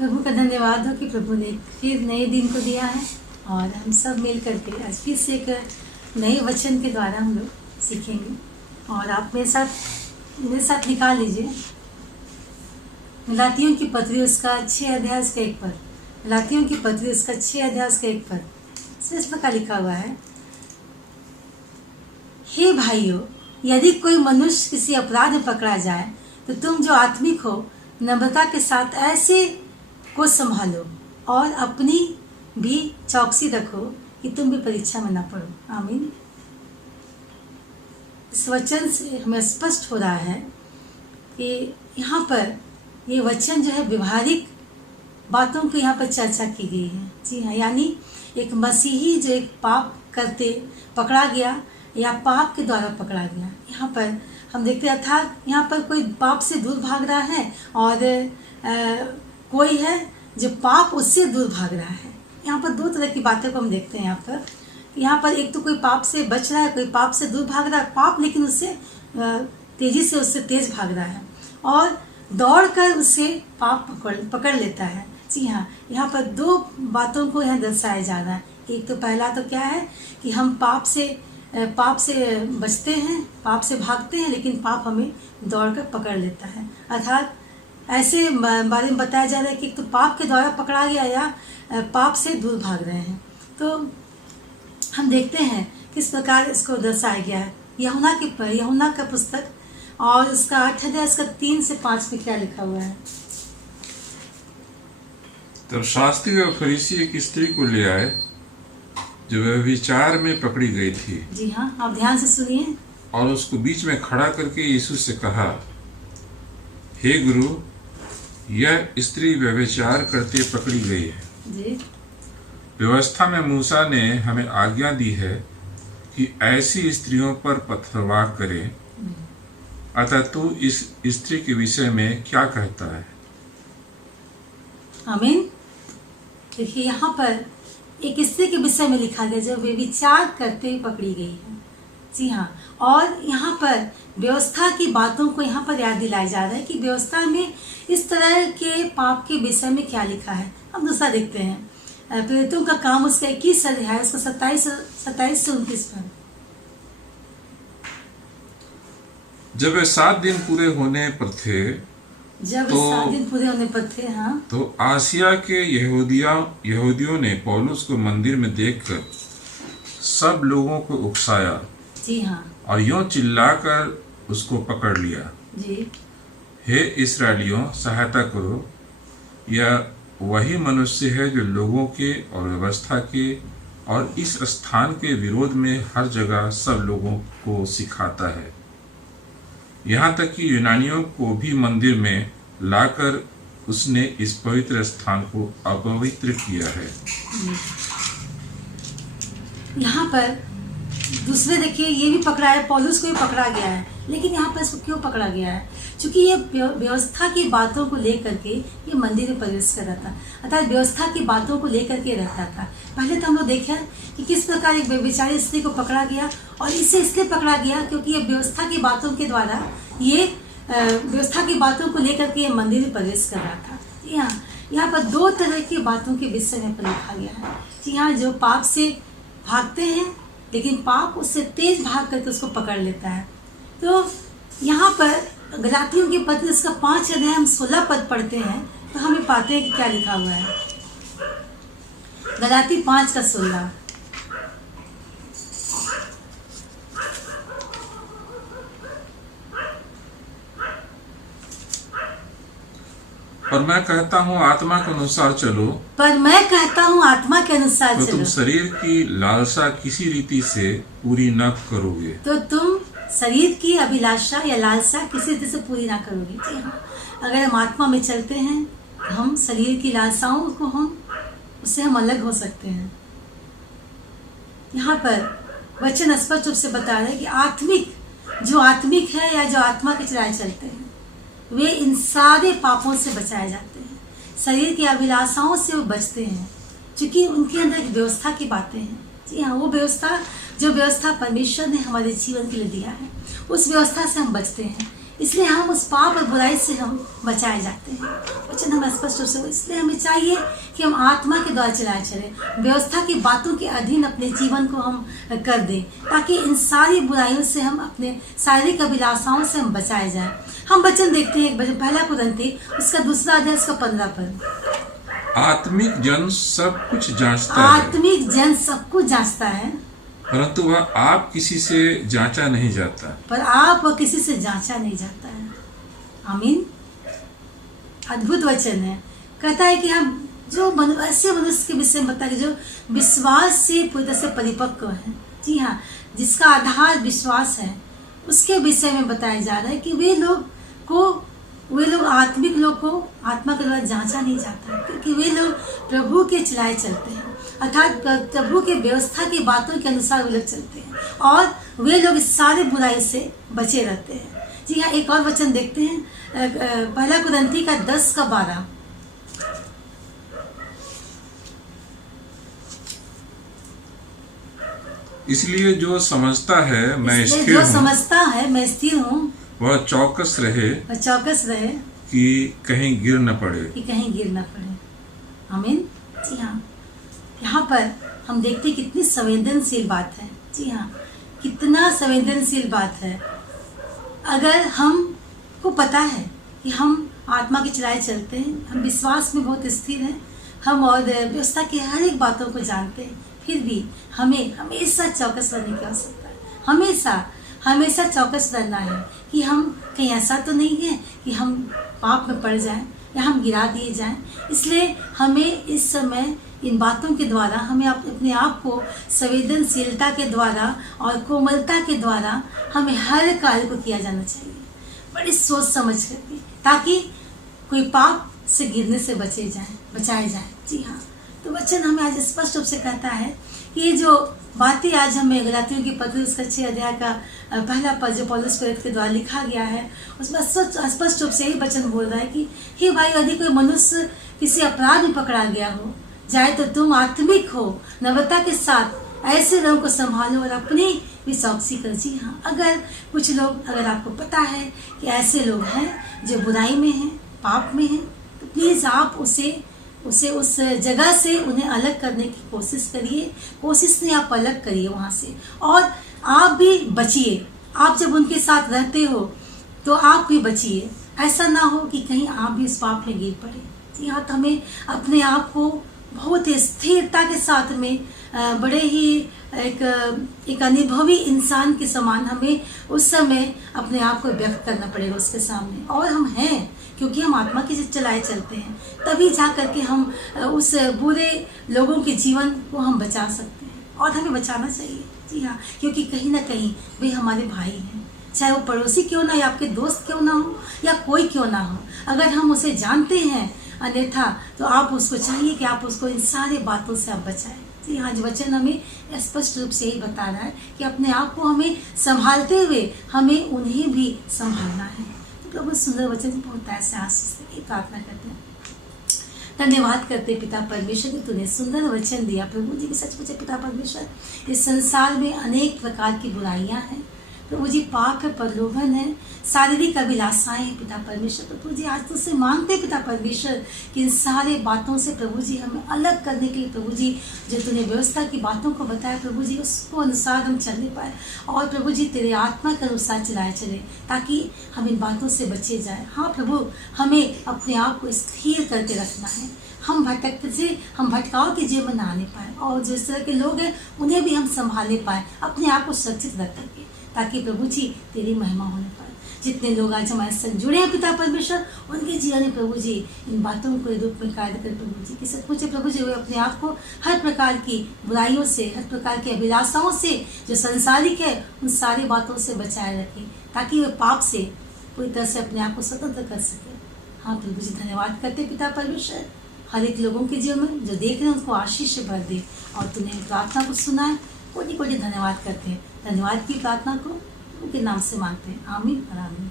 प्रभु का धन्यवाद हो कि प्रभु ने फिर नए दिन को दिया है और हम सब मिल करके आज फिर से एक नए वचन के द्वारा हम लोग सीखेंगे। और आप मेरे साथ निकाल लीजिए गलातियों की पत्री उसका 6 अध्याय उसका 1 पद। गलातियों की पत्री उसका 6 अध्याय उसका 1 पद इस प्रकार लिखा हुआ है, हे भाइयों, यदि कोई मनुष्य किसी अपराध में पकड़ा जाए तो तुम जो आत्मिक हो नम्रता के साथ ऐसे को संभालो और अपनी भी चौकसी रखो कि तुम भी परीक्षा में न पड़ो। आमीन। इस वचन से हमें स्पष्ट हो रहा है कि यहाँ पर ये वचन जो है व्यवहारिक बातों की यहाँ पर चर्चा की गई है। जी हाँ, यानी एक मसीही जो एक पाप करते पकड़ा गया या पाप के द्वारा पकड़ा गया, यहाँ पर हम देखते हैं अर्थात यहाँ पर कोई पाप से दूर भाग रहा है और कोई है जो पाप उससे दूर भाग रहा है। यहाँ पर 2 तरह की बातों को हम देखते हैं। यहाँ पर एक तो कोई पाप से बच रहा है, कोई पाप से दूर भाग रहा है, पाप लेकिन उससे तेजी से उससे तेज भाग रहा है और दौड़कर उससे पाप पकड़ लेता है। जी हाँ, यहाँ पर 2 बातों को यहाँ दर्शाया जा रहा है। एक तो पहला तो क्या है कि हम पाप से बचते हैं, पाप से भागते हैं, लेकिन पाप हमें दौड़कर पकड़ लेता है। अर्थात ऐसे बारे में बताया जा रहा है कि तो पाप के द्वारा पकड़ा गया या पाप से दूर भाग रहे हैं। तो हम देखते हैं किस प्रकार इसको दर्शाया गया है। यूहन्ना का पुस्तक और इसका 8 अध्याय इसका 3 से 5 में क्या लिखा हुआ है। तब शास्त्री और फरीसी एक स्त्री को ले आए जो व्यभिचार में पकड़ी गई थी। जी हाँ, आप ध्यान से सुनिए। और उसको बीच में खड़ा करके यीशु से कहा, हे गुरु, यह स्त्री व्यभिचार करते पकड़ी गई है। जी। व्यवस्था में मूसा ने हमें आज्ञा दी है कि ऐसी स्त्रियों पर पथरवाह करें। अतः तू इस स्त्री के विषय में क्या कहता है? आमीन। देखिए यहाँ पर एक स्त्री के विषय में लिखा गया जो व्यभिचार करते पकड़ी गई है। जी हाँ, और यहाँ पर व्यवस्था की बातों को यहाँ पर याद दिलाया जा रहा है कि व्यवस्था में इस तरह के पाप के विषय में क्या लिखा है। हम दूसरा देखते हैं प्रेरितों का काम उसका 21 अध्याय उसका 27 से 29 पर। जब वे 7 दिन पूरे होने पर थे, हाँ, तो आसिया के यहूदियों ने पौलुस को मंदिर में देखकर सब लोगों को उकसाया। जी हाँ, और यूं चिल्लाकर उसको पकड़ लिया, जी, हे इस्राएलियों, सहायता करो। यह वही मनुष्य है जो लोगों के और व्यवस्था के और इस स्थान के विरोध में हर जगह सब लोगों को सिखाता है, यहाँ तक कि यूनानियों को भी मंदिर में लाकर उसने इस पवित्र स्थान को अपवित्र किया है। यहाँ पर दूसरे देखिए ये भी पकड़ा है, पौलुस को भी पकड़ा गया है, लेकिन यहाँ पर इसको क्यों पकड़ा गया है? क्योंकि ये व्यवस्था की बातों को लेकर के ये मंदिर में प्रवेश कर रहा था, अर्थात व्यवस्था की बातों को लेकर के रहता था। पहले तो हम लोग देखा कि किस प्रकार एक व्यभिचारी स्त्री को पकड़ा गया और इसे इसलिए पकड़ा गया क्योंकि ये व्यवस्था की बातों के द्वारा ये व्यवस्था की बातों को लेकर के ये मंदिर में प्रवेश कर रहा था। यहाँ पर 2 तरह की बातों के विषय में लिखा गया है। जी हाँ, जो पाप से भागते हैं लेकिन पाप उससे तेज भाग करके उसको पकड़ लेता है। तो यहाँ पर गलातियों के पत्र इसका 5 अध्याय हम 16 पद पढ़ते हैं तो हमें पाते हैं कि क्या लिखा हुआ है। गलाती 5 का 16। पर मैं कहता हूँ आत्मा के अनुसार चलो, तो तुम शरीर की लालसा किसी रीति से पूरी न करोगे। तो तुम शरीर की अभिलाषा या लालसा किसी रीति से पूरी ना करोगे। जी हाँ, अगर हम आत्मा में चलते हैं तो हम शरीर की लालसाओं को उससे हम अलग हो सकते हैं। यहाँ पर वचन स्पष्ट रूप से बता रहे हैं कि जो आत्मिक है या जो आत्मा के चलाए चलते हैं वे इन सारे पापों से बचाए जाते हैं, शरीर की अभिलाषाओं से वो बचते हैं, क्योंकि उनके अंदर एक व्यवस्था की बातें हैं। जी हाँ, वो व्यवस्था परमेश्वर ने हमारे जीवन के लिए दिया है, उस व्यवस्था से हम बचते हैं। इसलिए हम उस पाप और बुराई से हम बचाए जाते हैं। वचन हमें स्पष्ट रूप से, इसलिए हमें चाहिए कि हम आत्मा के द्वारा चलाए चले, व्यवस्था की बातों के अधीन अपने जीवन को हम कर दें, ताकि इन सारी बुराइयों से हम, अपने शारीरिक अभिलाषाओं से हम बचाए जाएं। हम वचन देखते हैं एक वचन 1 कुरिन्थी उसका 2 अध्याय उसका 15 पद। आत्मिक जन सब कुछ जांचता है, आत्मिक जन सब कुछ जांचता है, परंतु वह आप किसी से जांचा नहीं जाता। पर आप वह किसी से जांचा नहीं जाता है। आमीन। अद्भुत वचन है। कहता है कि हम जो ऐसे मनुष्य के विषय में बता कि जो विश्वास से पूरी तरह से परिपक्व है, जी हाँ, जिसका आधार विश्वास है, उसके विषय में बताया जा रहा है कि वे लोग आत्मिक लोग को आत्मा के द्वारा जांचा नहीं जाता है, क्योंकि वे लोग प्रभु के चलाए चलते हैं, अर्थात प्रभु के व्यवस्था की बातों के अनुसार वे लोग चलते हैं, और वे लोग इस सारे बुराई से बचे रहते हैं। जी हाँ, एक और वचन देखते हैं 1 कुरिन्थी का 10 का 12। इसलिए जो समझता है मैं स्थिर जो हूँ, समझता है मैं स्थिर हूँ, वह चौकस रहे कि कहीं गिर न पड़े। आमीन। जी हाँ, यहाँ पर हम देखते हैं कितनी संवेदनशील बात है। जी हाँ, कितना संवेदनशील बात है। अगर हमको पता है कि हम आत्मा के चलाए चलते हैं, हम विश्वास में बहुत स्थिर हैं, हम और व्यवस्था की हर एक बातों को जानते हैं, फिर भी हमें हमेशा चौकस रहने की आवश्यकता है। हमेशा चौकस रहना है कि हम कहीं ऐसा तो नहीं है कि हम पाप में पड़ जाएं या हम गिरा दिए जाएं। इसलिए हमें इस समय इन बातों के द्वारा हमें अपने आप को संवेदनशीलता के द्वारा और कोमलता के द्वारा हमें हर कार्य को किया जाना चाहिए, बड़ी सोच समझ करके, ताकि कोई पाप से गिरने से बचाए जाए। जी हाँ, तो वचन हमें आज स्पष्ट रूप से कहता है कि ये जो बातें आज हमें गलातियों की पत्री उसका 6 अध्याय का 1 पद जो पौलुस प्रेरित के द्वारा लिखा गया है, उसमें स्पष्ट रूप से यही वचन बोल रहा है कि हे भाई, यदि कोई मनुष्य किसी अपराध में पकड़ा गया हो जाए तो तुम आत्मिक हो, नम्रता के साथ ऐसे लोगों को संभालो और अपनी भी चौकसी कर। जी हाँ, अगर आपको पता है कि ऐसे लोग हैं जो बुराई में हैं, पाप में हैं, तो प्लीज़ आप उसे उस जगह से उन्हें अलग करने की कोशिश करिए। कोशिश नहीं, आप अलग करिए वहाँ से, और आप भी बचिए। आप जब उनके साथ रहते हो तो आप भी बचिए। ऐसा ना हो कि कहीं आप भी उस पाप में गिर पड़े। जी हाँ, तो हमें अपने आप को बहुत ही स्थिरता के साथ में बड़े ही एक अनुभवी इंसान के समान हमें उस समय अपने आप को व्यक्त करना पड़ेगा उसके सामने। और हम हैं, क्योंकि हम आत्मा की चलाए चलते हैं, तभी जा करके हम उस बुरे लोगों के जीवन को हम बचा सकते हैं, और हमें बचाना चाहिए। जी हाँ, क्योंकि कहीं ना कहीं वे हमारे भाई हैं, चाहे वो पड़ोसी क्यों ना, या आपके दोस्त क्यों ना हो, या कोई क्यों ना हो। अगर हम उसे जानते हैं, अन्यथा तो आप उसको चाहिए कि आप उसको इन सारे बातों से आप बचाएं। जी हाँ, जो वचन हमें स्पष्ट रूप से यही बता रहा है कि अपने आप को हमें संभालते हुए हमें उन्हें भी संभालना है। तो प्रभु सुंदर वचन बहुत ऐसे आशीष की प्रार्थना करते हैं, धन्यवाद करते पिता परमेश्वर कि तूने सुंदर वचन दिया। प्रभु जी की सचमुच पिता परमेश्वर, इस संसार में अनेक प्रकार की बुराइयां हैं प्रभु जी, पाप है, प्रलोभन है, शारीरिक अभिलाषाएं हैं पिता परमेश्वर। प्रभु जी आज तुझसे मांगते पिता परमेश्वर कि इन सारे बातों से प्रभु जी हमें अलग करने के लिए प्रभु जी जो तूने व्यवस्था की बातों को बताया प्रभु जी, उसको अनुसार हम चलने पाए, और प्रभु जी तेरे आत्मा के अनुसार चलाए चले, ताकि हम इन बातों से बचे जाए। हाँ प्रभु, हमें अपने आप को स्थिर करके रखना है, हम भटकाव के जीवन में ना आने पाए, और जिस तरह के लोग हैं उन्हें भी हम संभालने पाए, अपने आप को सुरक्षित रख करके, ताकि प्रभु जी तेरी महिमा होने पाए। जितने लोग आज हमारे संग जुड़े हैं पिता परमेश्वर, उनके जीवन में प्रभु जी इन बातों को रूप में कार्य कर प्रभु जी कि सब कुछ प्रभु जी वे अपने आप को हर प्रकार की बुराइयों से, हर प्रकार की अभिलाषाओं से जो संसारिक है, उन सारी बातों से बचाए रखें, ताकि वे पाप से पूरी तरह से अपने आप को स्वतंत्र कर सके। हाँ प्रभु जी, धन्यवाद करते पिता परमेश्वर, हर एक लोगों के जीवन में जो देख रहे हैं उनको आशीष से भर दे, और तूने प्रार्थना को सुना है, कोटि कोटि धन्यवाद करते हैं। धन्यवाद की प्रार्थना को उनके नाम से मांगते हैं, आमीन और आमीन।